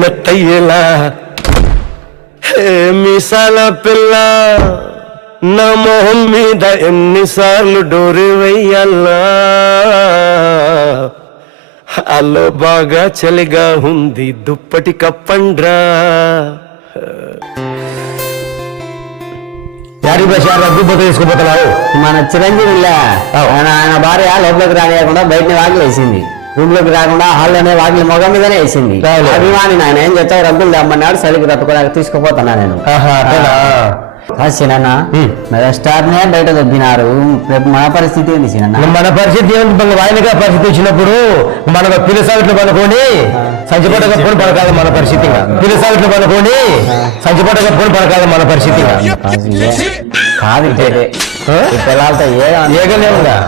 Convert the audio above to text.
మెత్తయ్యేలా మీసాల పిల్ల నా మొహం మీద ఎన్నిసార్లు డోరు వెయ్యాలా అల్లో బాగా చలిగా ఉంది దుప్పటి కప్పండ్రా యారి బషార్ రగ్గుపోతే తీసుకుపోతున్నావు మన చిరంజీవి ఆయన భార్య లోపలికి రానియకుండా బయటనే వాకిలు వేసింది, రూమ్ లోకి రాకుండా హాల్లోనే వాకిలి మొగం మీదనే వేసింది. అభిమాని నాయన ఏం చెప్తావు, రగ్గులు దమ్మన్నాడు చలికి తట్టుకోవడానికి తీసుకుపోతున్నా నేను. సినన్న మెగాస్టార్ నే బయట దొబ్బినారు, రేపు మన పరిస్థితి ఏంది సినన్న? మన పరిస్థితి ఏమిటి? వాయినగా పరిస్థితి వచ్చినప్పుడు మన పిల్లసాగిట్లు పనుకొని సంచిపట కప్పుకొని పడకాదు మన పరిస్థితి. పిల్లసాగిట్లు పనుకొని సంచిపట కప్పుకొని పడకాదు మన పరిస్థితి. కాదు పిల్లలతో ఏగలేముగా